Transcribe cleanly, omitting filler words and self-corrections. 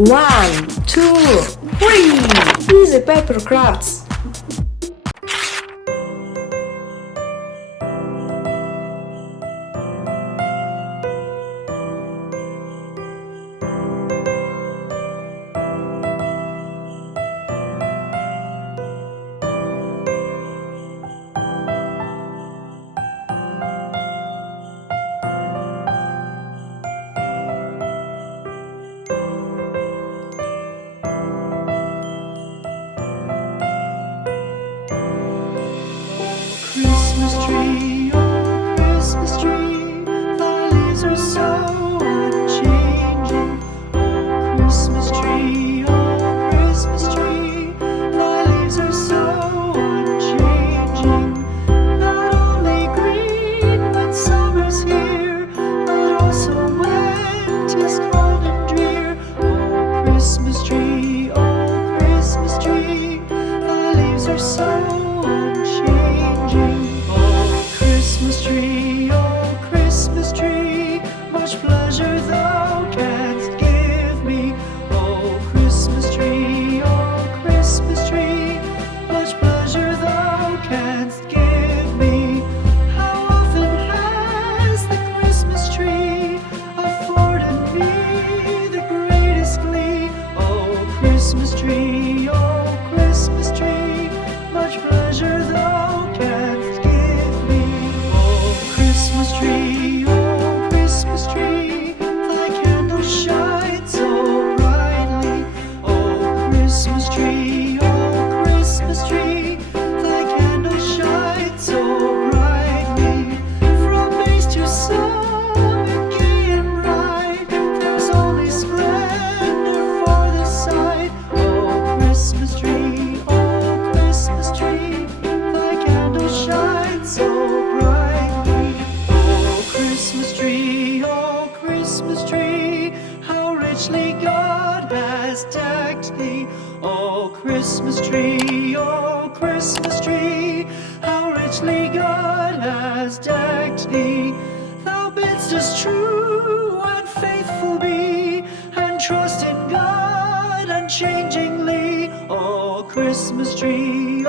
One, two, three. Easy paper crafts. Christmas tree, oh Christmas tree, thy leaves are so unchanging. Oh Christmas tree, thy leaves are so unchanging. Not only green when summer's here, but also when 'tis cold and drear. Oh Christmas tree, thy leaves are so unchanging. Oh Christmas tree, much pleasure thou canst give me. Oh Christmas tree, much pleasure thou canst give me. How often has the Christmas tree afforded me the greatest glee? Oh Christmas tree, much pleasure thou canst give me. Oh Christmas tree, thy candle shines so brightly. Oh Christmas tree, thy candle shines so brightly. From base to summit, gay and bright, there's only splendor for the sight. Oh Christmas tree, thy candle shines so brightly. Oh Christmas tree, how richly God has decked thee. Oh Christmas tree, how richly God has decked thee. Thou bidst us true and faithful be, and trust in God unchangingly. Oh Christmas tree,